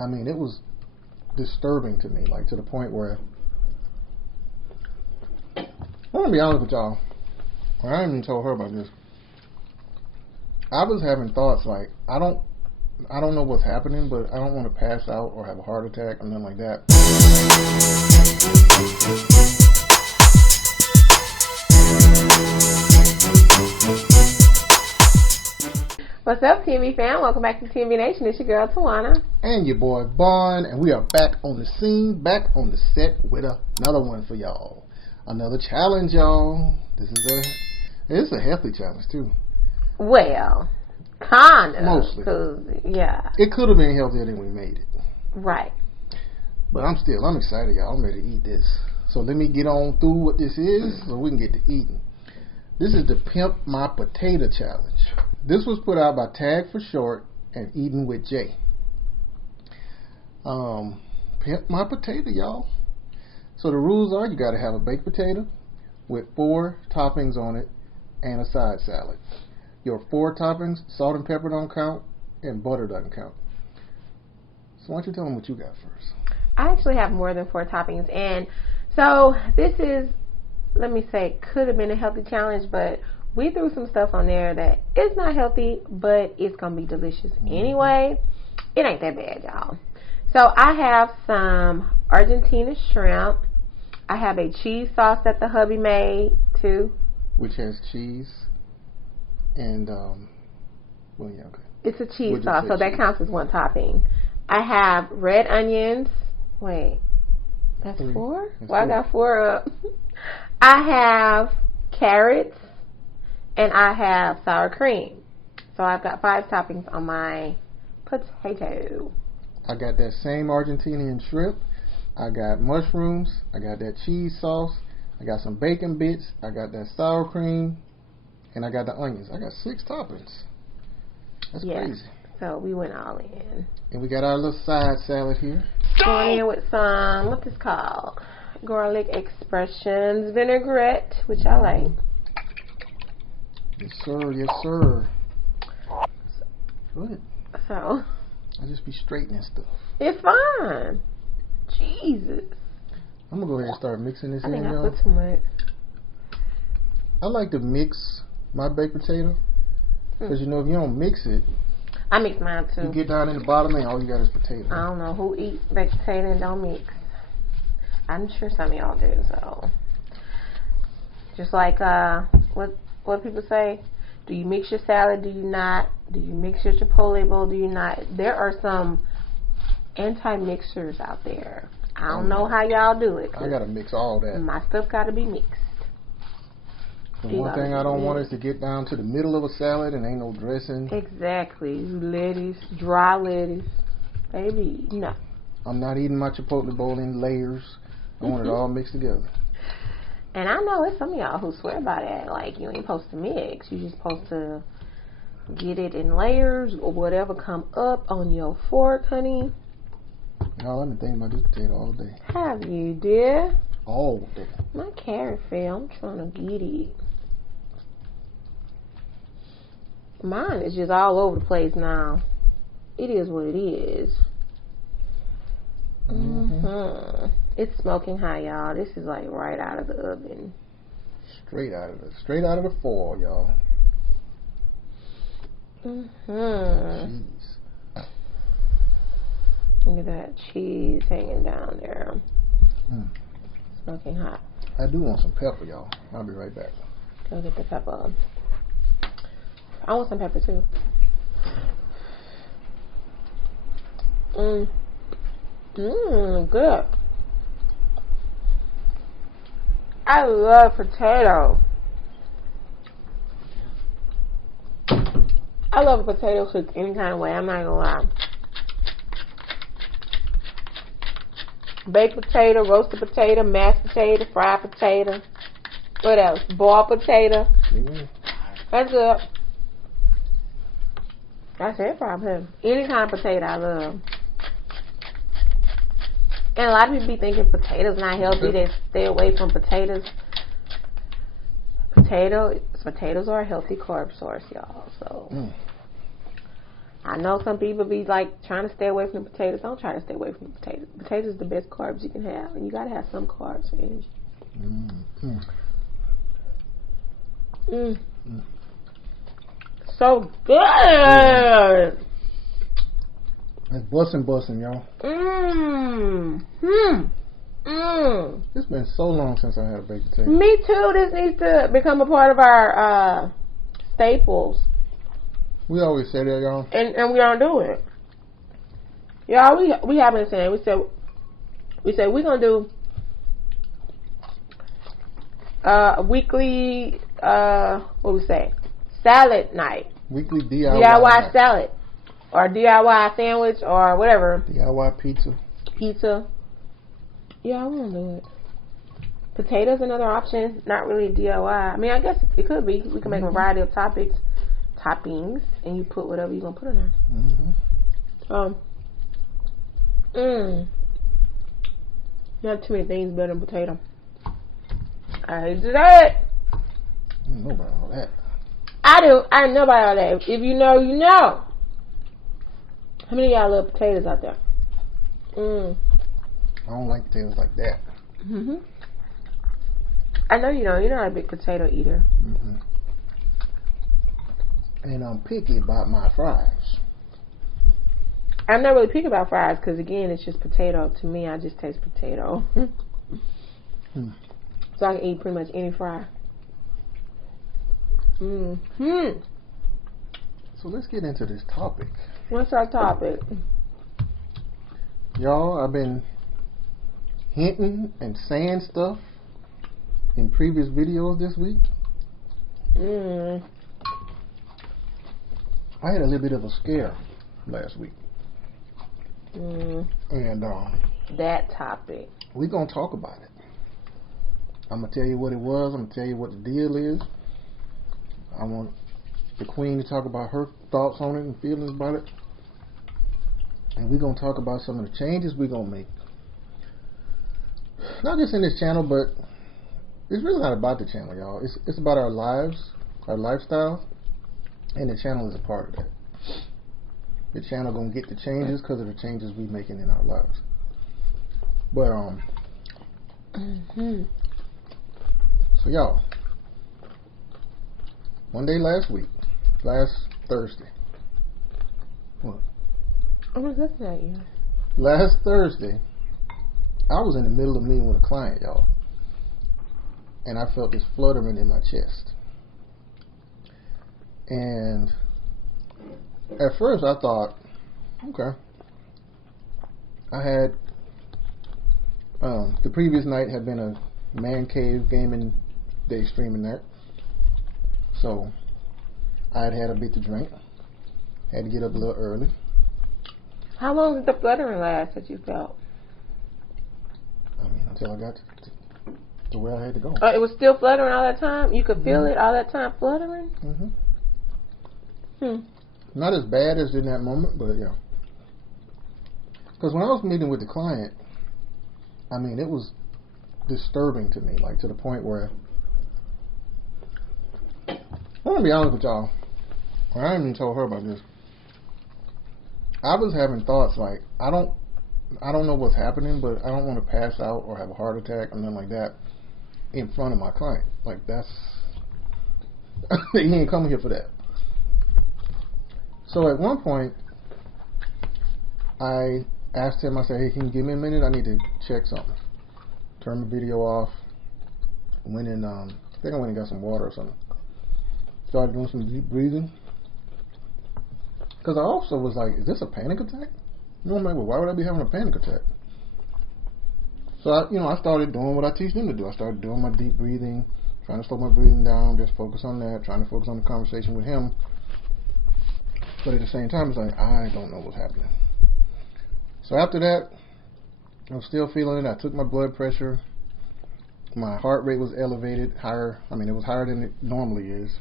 I mean, it was disturbing to me, like to the point where I want to be honest with y'all. I haven't even told her about this. I was having thoughts like I don't know what's happening, but I don't want to pass out or have a heart attack or nothing like that. What's up, T&V fam? Welcome back to T&V Nation. It's your girl, Taiwana. And your boy, Vaughn. And we are back on the scene, back on the set with another one for y'all. Another challenge, y'all. It's a healthy challenge, too. Well, kind of. Mostly. Yeah. It could have been healthier than we made it. Right. But I'm excited, y'all. I'm ready to eat this. So let me get on through what this is so we can get to eating. This is the Pimp My Potato challenge. This was put out by Tag for Short and Eating with Jay. Pimp My Potato, y'all. So the rules are you got to have a baked potato with 4 toppings on it and a side salad. Your 4 toppings, salt and pepper don't count, and butter doesn't count. So why don't you tell them what you got first? I actually have more than 4 toppings, and so this is, let me say, could have been a healthy challenge, but we threw some stuff on there that is not healthy, but it's going to be delicious anyway. It ain't that bad, y'all. So I have some Argentina shrimp. I have a cheese sauce that the hubby made, too. Which has cheese and, well, yeah, okay. It's a cheese sauce, so that counts as 1 topping. I have red onions. Wait, that's 4? Well, I got 4 up. I have carrots, and I have sour cream. So I've got 5 toppings on my potato. I got that same Argentinian shrimp. I got mushrooms. I got that cheese sauce. I got some bacon bits. I got that sour cream. And I got the onions. I got 6 toppings. That's crazy. So we went all in. And we got our little side salad here. Going in with some, what's this called? Garlic expressions vinaigrette, which I like. Yes, sir. Yes, sir. Good. So I just be straightening stuff. it's fine. Jesus. I'm gonna go ahead and start mixing this I think y'all. I put too much. I like to mix my baked potato because you know if you don't mix it, I mix mine too. you get down in the bottom and all you got is potato. I don't know who eats baked potato and don't mix. I'm sure some of y'all do. So just like what people say, do you mix your salad? Do you not? Do you mix your Chipotle bowl? Do you not? There are some anti-mixers out there. I don't know how y'all do it. I gotta mix all that. My stuff gotta be mixed. The one thing I don't want is to get down to the middle of a salad and ain't no dressing. Exactly. Lettuce, dry lettuce. Baby, no. I'm not eating my Chipotle bowl in layers. I want it all mixed together. And I know it's some of y'all who swear by that. Like, you ain't supposed to mix. You just supposed to get it in layers or whatever come up on your fork, honey. Y'all, I've been thinking about this potato all day. Have you, dear? All day. My carrot fell. I'm trying to get it. Mine is just all over the place now. It is what it is. It's smoking hot, y'all. This is like right out of the oven. Straight out of the foil, y'all. Jeez. Look at that cheese hanging down there. Smoking hot. I do want some pepper, y'all. I'll be right back. Go get the pepper. I want some pepper too. Good. I love potato. I love a potato cooked any kind of way. I'm not gonna lie. Baked potato, roasted potato, mashed potato, fried potato. What else? Boiled potato. That's good. That's it probably. Any kind of potato I love. And a lot of people be thinking potatoes not healthy. They stay away from potatoes. Potatoes are a healthy carb source, y'all. So I know some people be like trying to stay away from the potatoes. Don't try to stay away from the potatoes. Potatoes is the best carbs you can have, and you gotta have some carbs for energy. So good. It's bussin', y'all. It's been so long since I had a baked potato. Me too. This needs to become a part of our staples. We always say that, y'all. And we don't do it. Y'all, we have been saying, we said we're gonna do weekly what we say? Salad night. Weekly DIY night. Salad. Or DIY sandwich or whatever. DIY pizza. Yeah, I want to do it. Potatoes another option. Not really DIY. I mean, I guess it could be. We can make a variety of toppings, and you put whatever you're gonna put in there. Not too many things better than potato. I do that. I don't know about all that. I do. I know about all that. If you know, you know. How many of y'all love potatoes out there? I don't like potatoes like that. I know you don't. You're not a big potato eater. And I'm picky about my fries. I'm not really picky about fries because, again, it's just potato. To me, I just taste potato. So I can eat pretty much any fry. So let's get into this topic. What's our topic? Y'all, I've been hinting and saying stuff in previous videos this week. I had a little bit of a scare last week. And that topic. We're going to talk about it. I'm going to tell you what it was. I'm going to tell you what the deal is. I want the Queen to talk about her thoughts on it and feelings about it. And we're going to talk about some of the changes we're going to make. Not just in this channel, but it's really not about the channel, y'all. It's about our lives, our lifestyle, and the channel is a part of that. The channel going to get the changes because of the changes we're making in our lives. But, so y'all, one day last Thursday. What? I was looking at you. Last Thursday, I was in the middle of meeting with a client, y'all. And I felt this fluttering in my chest. And at first I thought, okay. I had, the previous night had been a MANCAVE gaming day streaming night. So I had a bit to drink. Had to get up a little early. How long did the fluttering last that you felt? I mean, until I got to where I had to go. It was still fluttering all that time? You could feel it all that time fluttering? Not as bad as in that moment, but yeah. Because when I was meeting with the client, I mean, it was disturbing to me, like to the point where, I'm going to be honest with y'all, I haven't even told her about this. I was having thoughts like, I don't know what's happening, but I don't want to pass out or have a heart attack or nothing like that in front of my client. Like, that's, he ain't coming here for that. So at one point, I asked him, I said, hey, can you give me a minute? I need to check something. Turned the video off. Went in, I think I went and got some water or something. Started doing some deep breathing. Because I also was like, is this a panic attack? You know, I'm like, well, why would I be having a panic attack? So, I started doing what I teach them to do. I started doing my deep breathing, trying to slow my breathing down, just focus on that, trying to focus on the conversation with him. But at the same time, it's like, I don't know what's happening. So after that, I was still feeling it. I took my blood pressure. My heart rate was elevated, higher. I mean, it was higher than it normally is.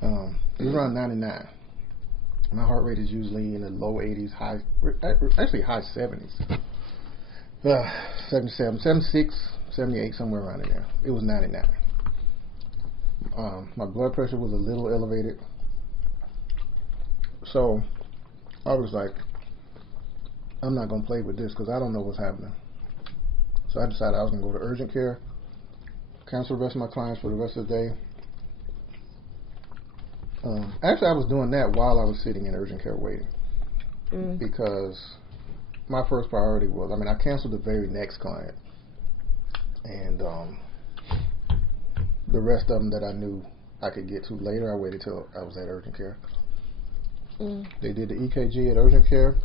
It was around 99. My heart rate is usually in the low 80s, actually high 70s. 77, 76, 78, somewhere around in there. It was 99. My blood pressure was a little elevated. So I was like, I'm not going to play with this because I don't know what's happening. So I decided I was going to go to urgent care, cancel the rest of my clients for the rest of the day. Actually, I was doing that while I was sitting in urgent care waiting because my first priority was, I canceled the very next client, and the rest of them that I knew I could get to later, I waited till I was at urgent care. They did the EKG at urgent care.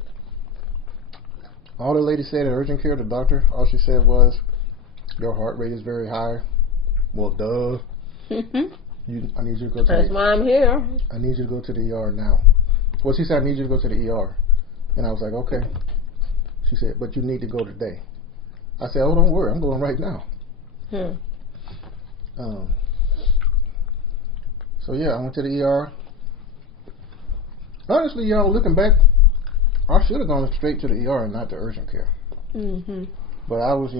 All the lady said at urgent care, the doctor, all she said was, your heart rate is very high. Well, duh. I need you to go to That's why I'm here. I need you to go to the ER now. Well, she said, I need you to go to the ER. And I was like, okay. She said, but you need to go today. I said, oh, don't worry. I'm going right now. So, yeah, I went to the ER. Honestly, y'all, looking back, I should have gone straight to the ER and not to urgent care. But I was,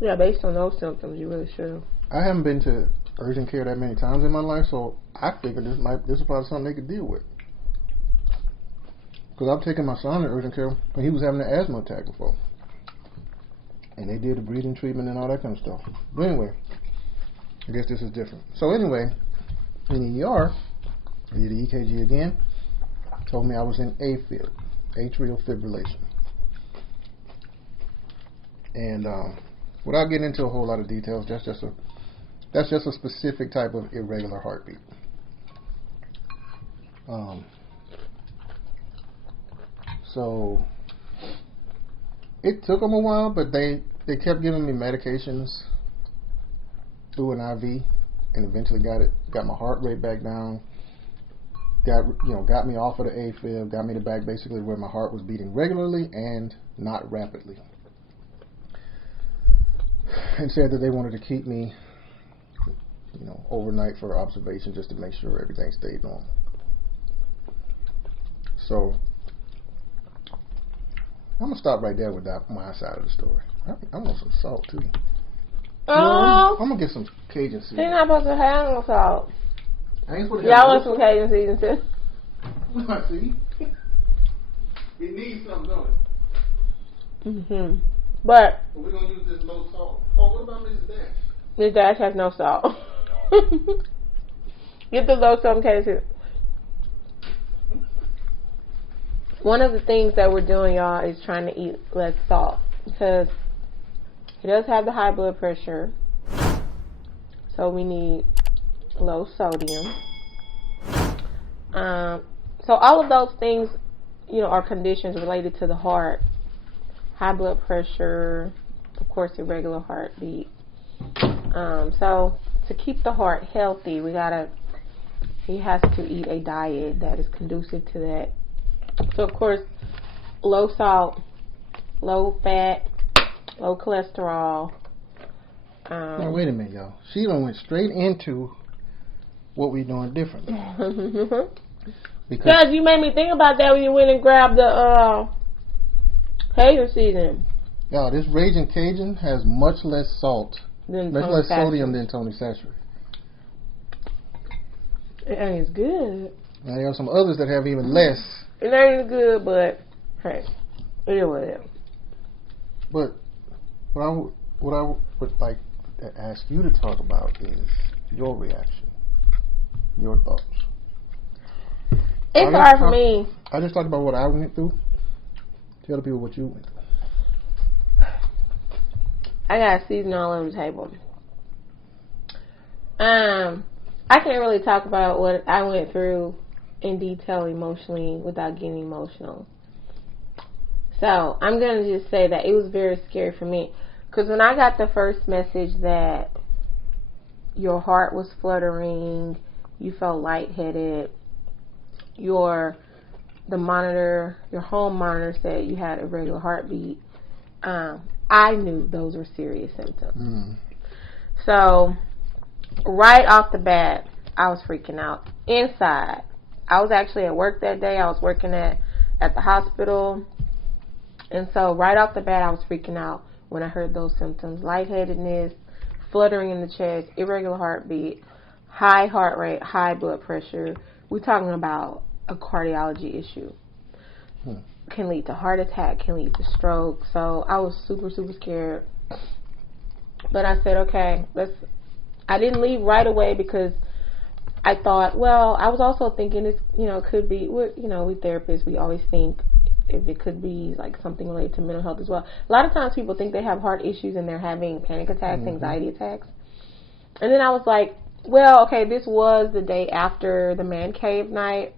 Yeah, based on those symptoms, you really should have. I haven't been to urgent care that many times in my life, so I figured this is probably something they could deal with. Because I've taken my son to urgent care when he was having an asthma attack before. And they did the breathing treatment and all that kind of stuff. But anyway, I guess this is different. So anyway, in the ER, I did the EKG again. Told me I was in AFib, atrial fibrillation. And without getting into a whole lot of details, that's just a specific type of irregular heartbeat. So it took them a while, but they kept giving me medications through an IV, and eventually got my heart rate back down. Got me off of the AFib, got me to back basically where my heart was beating regularly and not rapidly. And said that they wanted to keep me, overnight for observation just to make sure everything stayed normal. So I'm gonna stop right there with my side of the story. I want some salt too. I'm gonna get some Cajun seasoning. You're not supposed to have no salt. Y'all want some Cajun seasoning too? See? It needs something, don't it? But we're gonna use this low salt. Oh, what about Mrs. Dash? Mrs. Dash has no salt. Get the low salt Cajun. One of the things that we're doing, y'all, is trying to eat less salt because he does have the high blood pressure, so we need low sodium. So all of those things, are conditions related to the heart. High blood pressure, of course, irregular heartbeat. So to keep the heart healthy, he has to eat a diet that is conducive to that. So of course, low salt, low fat, low cholesterol. Now wait a minute, y'all. She done went straight into what we doing differently. Because you made me think about that when you went and grabbed the Cajun seasoning. Y'all, this Raging Cajun has much less salt, much less sodium than Toney Family. It ain't as good. Now there are some others that have even less. It ain't as good, but hey, it is what it is. But what I would like to ask you to talk about is your reaction, your thoughts. It's hard for me. I just talked about what I went through. Tell the people what you went through. I got seasoning all over the table. I can't really talk about what I went through in detail emotionally without getting emotional. So I'm going to just say that it was very scary for me. Because when I got the first message that your heart was fluttering, you felt lightheaded, your home monitor said you had irregular heartbeat, I knew those were serious symptoms. So right off the bat, I was freaking out inside. I was actually at work that day. I was working at the hospital. And so right off the bat, I was freaking out when I heard those symptoms. Lightheadedness, fluttering in the chest, irregular heartbeat, high heart rate, high blood pressure. We're talking about a cardiology issue. can lead to heart attack, can lead to stroke. So I was super, super scared. But I said, okay, I didn't leave right away because I thought, well, I was also thinking it's, could be, we therapists, we always think if it could be like something related to mental health as well. A lot of times people think they have heart issues and they're having panic attacks, anxiety attacks. And then I was like, well, okay, this was the day after the MANCAVE night.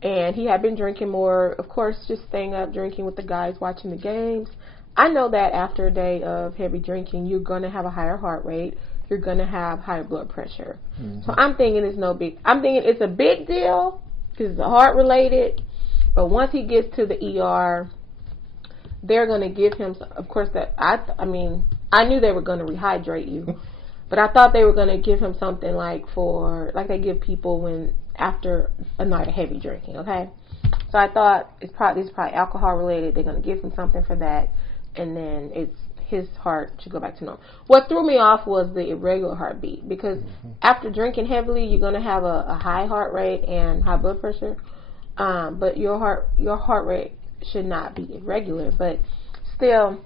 And he had been drinking more, of course, just staying up, drinking with the guys, watching the games. I know that after a day of heavy drinking, you're going to have a higher heart rate. You're going to have higher blood pressure. So I'm thinking it's a big deal because it's heart related. But once he gets to the ER, they're going to give him, of course, I knew they were going to rehydrate you. But I thought they were going to give him something like they give people after a night of heavy drinking, okay? So I thought this is probably alcohol related. They're going to give him something for that, and then his heart should go back to normal. What threw me off was the irregular heartbeat, because after drinking heavily, you're going to have a high heart rate and high blood pressure, but your heart rate should not be irregular. But still,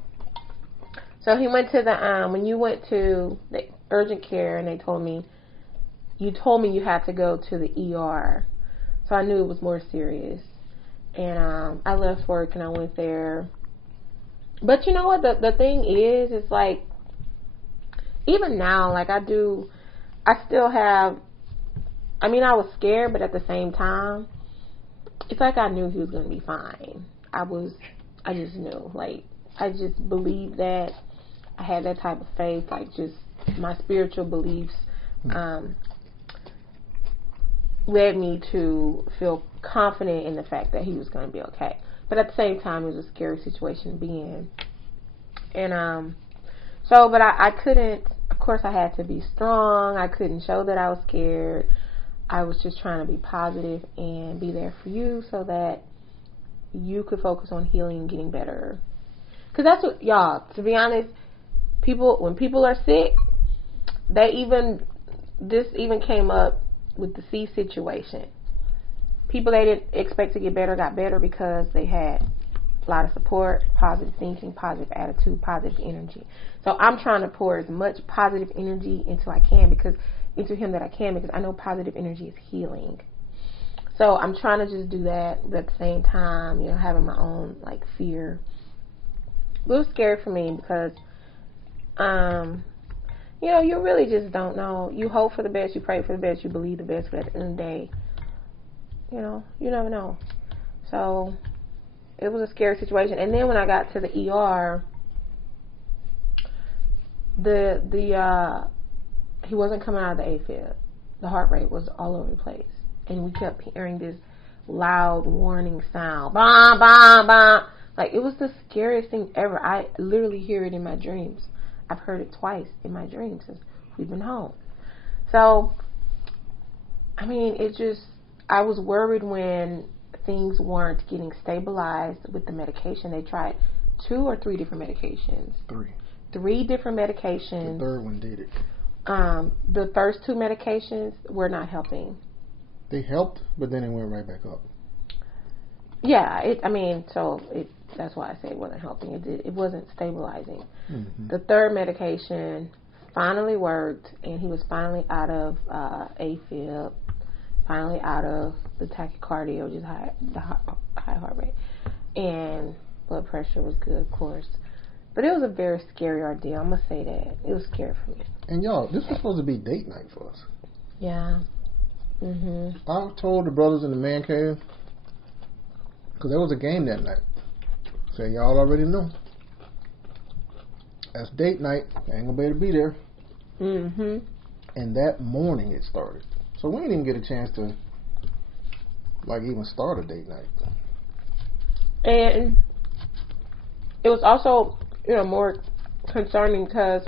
so he went to when you went to the urgent care, and they told me you had to go to the ER. So I knew it was more serious. And I left work and I went there. But you know what? The thing is, it's like, even now, like I still have, I was scared, but at the same time, it's like I knew he was going to be fine. I just knew. Like, I just believed that. I had that type of faith, like just my spiritual beliefs led me to feel confident in the fact that he was going to be okay. But at the same time, it was a scary situation to be in. And but I couldn't, of course I had to be strong. I couldn't show that I was scared. I was just trying to be positive and be there for you so that you could focus on healing and getting better. Because that's what, y'all, to be honest, when people are sick, this even came up with the C situation. People they didn't expect to get better got better because they had a lot of support, positive thinking, positive attitude, positive energy. So I'm trying to pour as much positive energy into him that I can, because I know positive energy is healing. So I'm trying to just do that, but at the same time, having my own like fear. It was scary for me because you really just don't know. You hope for the best, you pray for the best, you believe the best, but at the end of the day, you never know. So it was a scary situation. And then when I got to the ER, he wasn't coming out of the AFib. The heart rate was all over the place, and we kept hearing this loud warning sound, bah, bah, bah. Like, it was the scariest thing ever. I literally hear it in my dreams. I've heard it twice in my dreams since we've been home. So, I was worried when things weren't getting stabilized with the medication. They tried 2 or 3 different medications. 3 different medications. The third one did it. The first 2 medications were not helping. They helped, but then it went right back up. Yeah, that's why I say it wasn't helping. It wasn't stabilizing. Mm-hmm. The third medication finally worked, and he was finally out of AFib, finally out of the tachycardia, which is the high heart rate, and blood pressure was good, of course. But it was a very scary ordeal. I'm gonna say that it was scary for me. And y'all, this was supposed to be date night for us. Yeah. Mhm. I told the brothers in the MANCAVE, because there was a game that night. So y'all already know. That's date night. I ain't gonna be able to be there. Mhm. And that morning it started. So we didn't even get a chance to even start a date night. And it was also, more concerning because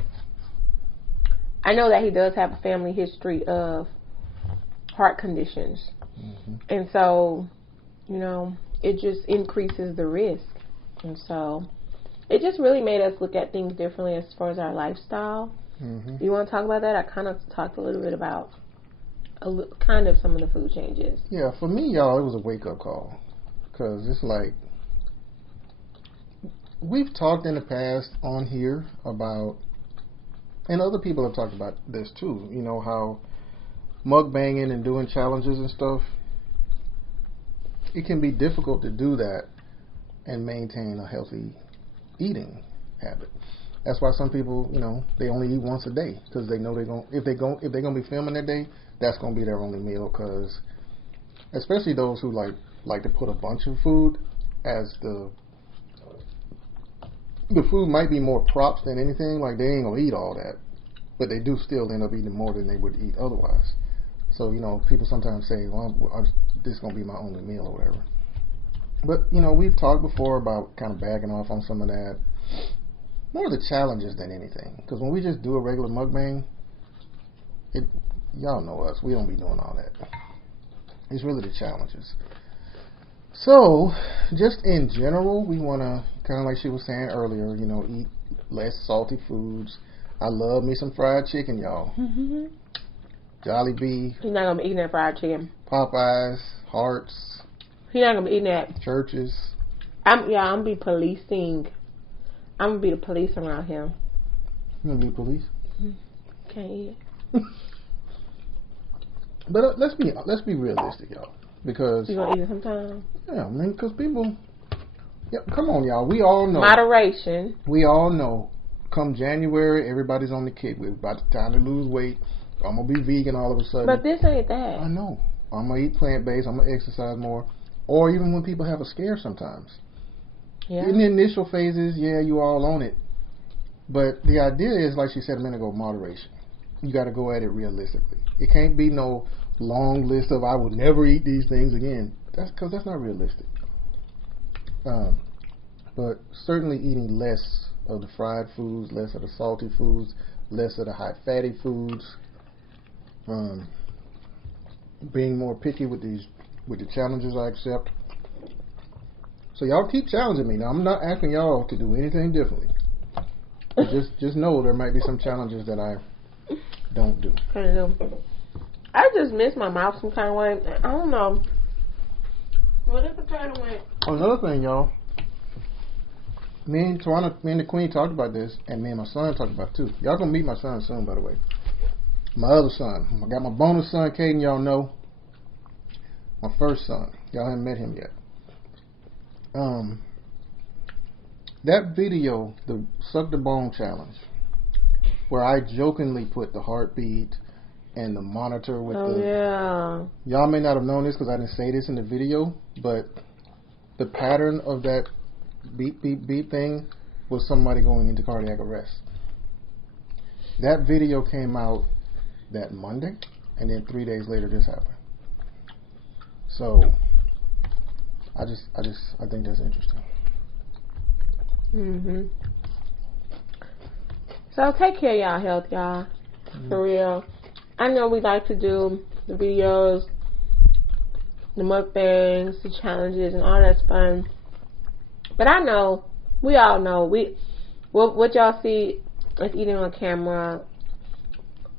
I know that he does have a family history of heart conditions. Mm-hmm. And so, it just increases the risk. And so it just really made us look at things differently as far as our lifestyle. Mm-hmm. You want to talk about that? I kind of talked a little bit about some of the food changes. Yeah, for me, y'all, it was a wake-up call. Because it's like, we've talked in the past on here about, and other people have talked about this too, you know, how mukbanging and doing challenges and stuff, it can be difficult to do that and maintain a healthy eating habit. That's why some people, you know, they only eat once a day because they know if they're gonna be filming that day, that's gonna be their only meal. Because especially those who like to put a bunch of food, as the food might be more props than anything. Like, they ain't gonna eat all that, but they do still end up eating more than they would eat otherwise. So, you know, people sometimes say, well, this is gonna be my only meal or whatever. But, you know, we've talked before about kind of backing off on some of that. More the challenges than anything. Because when we just do a regular mukbang, y'all know us. We don't be doing all that. It's really the challenges. So, just in general, we want to, kind of like she was saying earlier, you know, eat less salty foods. I love me some fried chicken, y'all. Mm-hmm. Jollibee. He's not going to be eating that fried chicken. Popeyes, Hearts. He's not going to be eating that. Churches. I'm going to be policing. I'm going to be the police around him. You going to be police? Mm-hmm. Can't eat it. But let's be realistic, y'all. Because you gonna eat it sometime? Yeah, I mean, because people. Yeah, come on, y'all. We all know moderation. We all know. Come January, everybody's on the kick. We're about the time to lose weight. I'm gonna be vegan all of a sudden. But this ain't that. I know. I'm gonna eat plant-based. I'm gonna exercise more. Or even when people have a scare, sometimes. Yeah. In the initial phases, yeah, you all own it. But the idea is, like she said a minute ago, moderation. You got to go at it realistically. It can't be no long list of I will never eat these things again. That's because that's not realistic. But certainly eating less of the fried foods, less of the salty foods, less of the high fatty foods. Being more picky with the challenges I accept. So y'all keep challenging me. Now I'm not asking y'all to do anything differently. Just know there might be some challenges that I don't do. I just miss my mouth some kind of way. I don't know. What if the kind of way? Another thing, y'all. Me and the Queen talked about this, and me and my son talked about it too. Y'all gonna meet my son soon, by the way. My other son. I got my bonus son, Caden. Y'all know. My first son. Y'all haven't met him yet. That video, the Suck the Bone challenge, where I jokingly put the heartbeat and the monitor with yeah. Y'all may not have known this because I didn't say this in the video, but the pattern of that beep, beep, beep thing was somebody going into cardiac arrest. That video came out that Monday, and then 3 days later this happened. So, I think that's interesting. Mhm. So take care of y'all health, y'all. For real. I know we like to do the videos, the mukbangs, the challenges, and all that's fun. But I know, we all know, what y'all see us eating on camera.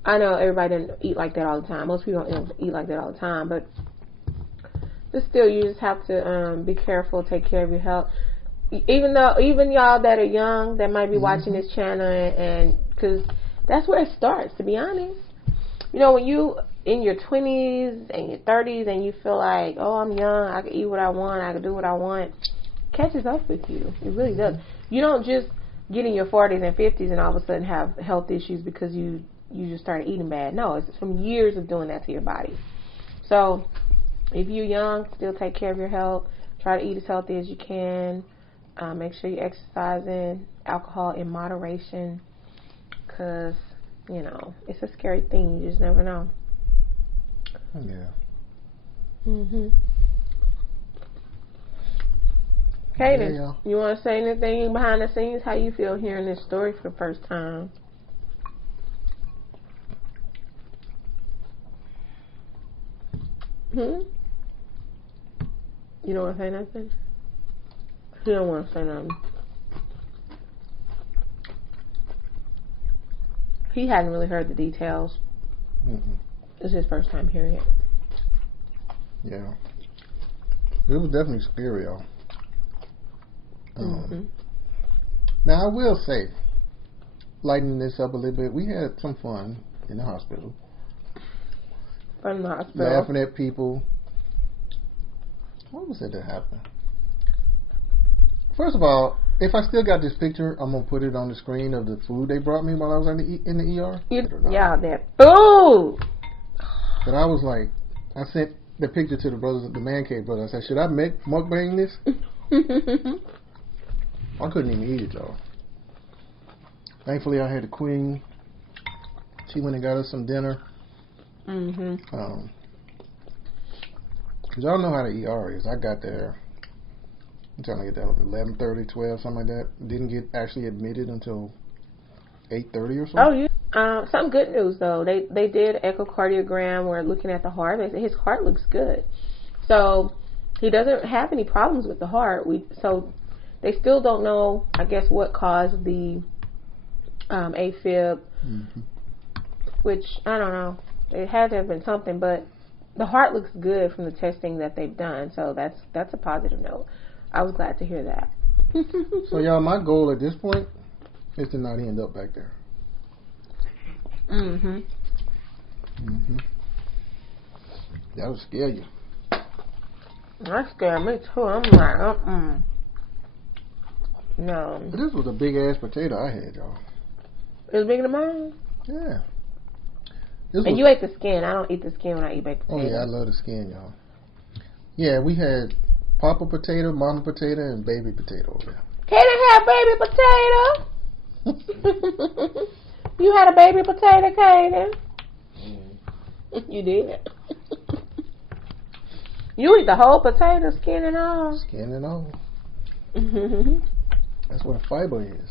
I know everybody doesn't eat like that all the time. Most people don't eat like that all the time, but still, you just have to be careful, take care of your health. Even y'all that are young that might be watching this channel, and because that's where it starts, to be honest. You know, when you in your 20s and your 30s and you feel like, oh, I'm young, I can eat what I want, I can do what I want, it catches up with you. It really does. You don't just get in your 40s and 50s and all of a sudden have health issues because you just started eating bad. No, it's from years of doing that to your body. So if you're young, still take care of your health. Try to eat as healthy as you can. Make sure you're exercising, alcohol in moderation, because, you know, it's a scary thing. You just never know. Yeah. Kaden, you want to say anything behind the scenes? How you feel hearing this story for the first time? You don't want to say nothing? He don't want to say nothing. He hadn't really heard the details. It's his first time hearing it. Yeah. It was definitely scary, y'all. Now, I will say, lightening this up a little bit, we had some fun in the hospital. Fun in the hospital. Laughing at people. What was it that happened? First of all, if I still got this picture, I'm going to put it on the screen of the food they brought me while I was in the ER. Yeah, that food. But I was like, I sent the picture to the brothers, the MANCAVE brothers. I said, should I mukbang this? I couldn't even eat it, y'all. Thankfully, I had the queen. She went and got us some dinner. Cause y'all know how the ER is. I got there. I'm trying to get there 11:30, 12, something like that. Didn't get actually admitted until 8:30 or so. Oh, yeah. Some good news though. They did echocardiogram. We're looking at the heart. His heart looks good. So he doesn't have any problems with the heart. So they still don't know, I guess, what caused the AFib. Which I don't know. It had to have been something, but the heart looks good from the testing that they've done. So that's a positive note. I was glad to hear that. So y'all, my goal at this point is to not end up back there. That would scare you. That scared me too. I'm like, no. But this was a big ass potato I had, y'all. It was bigger than mine? Yeah. And you ate the skin. I don't eat the skin when I eat baked potato. Oh yeah, I love the skin, y'all. Yeah, we had Papa potato, Mama potato, and baby potato over there. Kaden had baby potato. You had a baby potato, Kaden. You did. You eat the whole potato, skin and all. Skin and all. That's what a fiber is.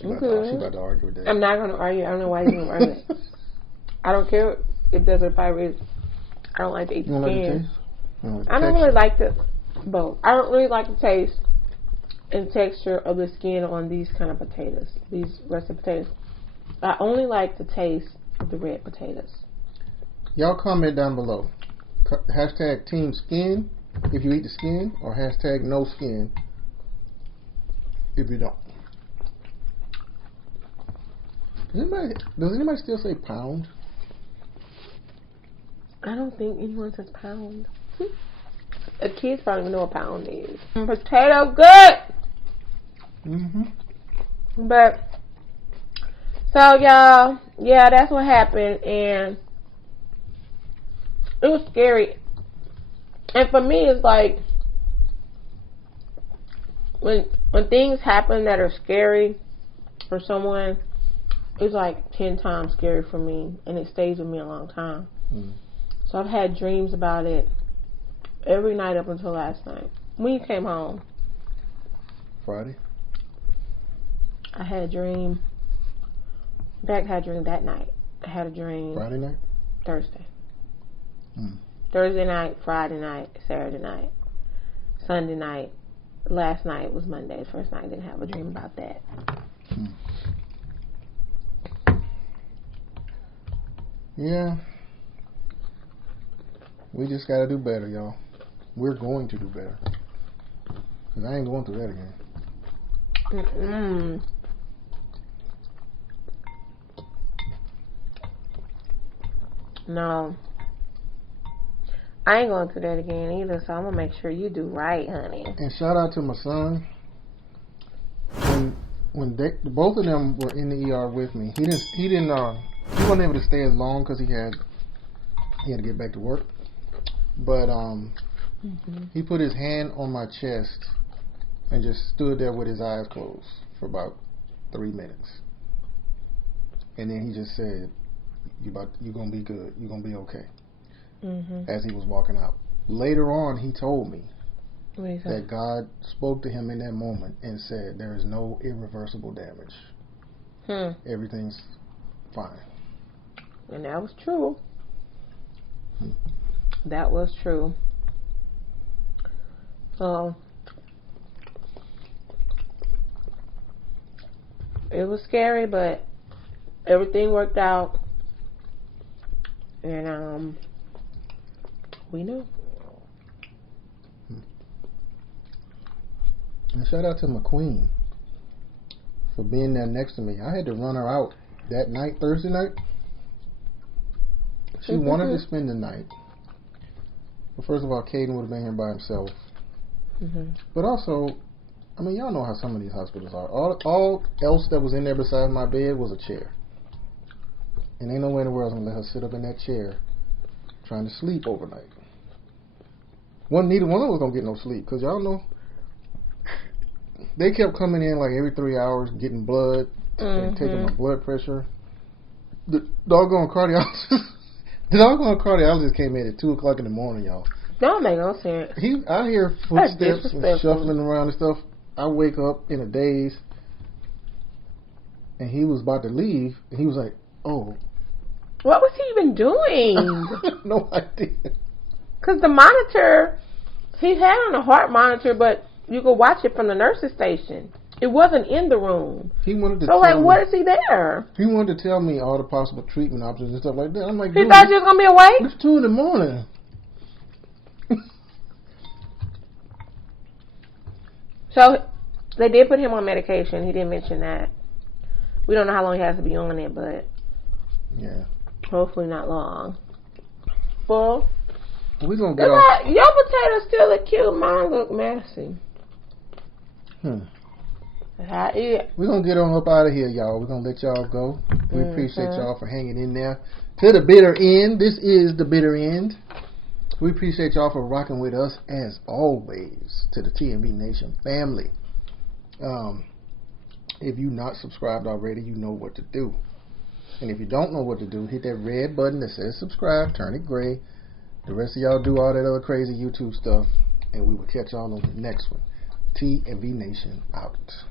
She about to argue with that. I'm not going to argue. I don't know why you're going to argue. I don't care if there's a fiber. I don't like to eat the skin. I don't really like the both. I don't really like the taste and texture of the skin on these kind of potatoes, these russet potatoes. I only like the taste of the red potatoes. Y'all comment down below. Hashtag team skin if you eat the skin, or hashtag no skin if you don't. Does anybody still say pound? I don't think anyone says pound. The kids probably don't know what pound is. Potato good. But so y'all, yeah, that's what happened, and it was scary. And for me, it's like when things happen that are scary for someone, it's like 10 times scary for me, and it stays with me a long time. So I've had dreams about it every night up until last night. When you came home? Friday. I had a dream. In fact, I had a dream that night. I had a dream. Friday night? Thursday. Thursday night, Friday night, Saturday night, Sunday night. Last night was Monday. The first night I didn't have a dream about that. Yeah. We just gotta do better, y'all. We're going to do better. Because I ain't going through that again. No. I ain't going through that again either, so I'm going to make sure you do right, honey. And shout out to my son. When both of them were in the ER with me, he wasn't able to stay as long because he had to get back to work. But he put his hand on my chest and just stood there with his eyes closed for about 3 minutes. And then he just said, you're going to be good. You're going to be okay. As he was walking out. Later on, he told me that God spoke to him in that moment and said, there is no irreversible damage. Everything's fine. And that was true. That was true. So it was scary, but everything worked out. And we knew. And shout out to McQueen for being there next to me. I had to run her out that night, Thursday night. She wanted to spend the night. But first of all, Caden would have been here by himself. But also, I mean, y'all know how some of these hospitals are. All else that was in there besides my bed was a chair. And ain't no way in the world I'm going to let her sit up in that chair trying to sleep overnight. Neither one of us going to get no sleep. Because y'all know, they kept coming in like every 3 hours, getting blood, and taking my blood pressure. The doggone cardiologist came in at 2 o'clock in the morning, y'all. Don't make no sense. I hear footsteps and shuffling around and stuff. I wake up in a daze, and he was about to leave, and he was like, "Oh." What was he even doing? No idea. Because the monitor, he had on a heart monitor, but you could watch it from the nurse's station. It wasn't in the room. He wanted to. So, like, what is he there? He wanted to tell me all the possible treatment options and stuff like that. I'm like, he thought you was gonna be awake. It's 2 in the morning. So, they did put him on medication. He didn't mention that. We don't know how long he has to be on it, but yeah, hopefully not long. Well, we're gonna get off. Your potatoes still look cute. Mine look messy. We're gonna get on up out of here, y'all. We're gonna let y'all go. We appreciate y'all for hanging in there to the bitter end. This is the bitter end. We appreciate y'all for rocking with us as always to the T&V Nation family. If you're not subscribed already, you know what to do. And if you don't know what to do, hit that red button that says subscribe, turn it gray. The rest of y'all do all that other crazy YouTube stuff, and we will catch y'all on the next one. T&V Nation out.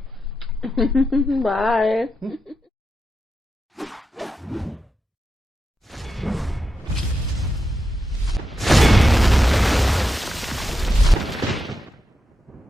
Bye.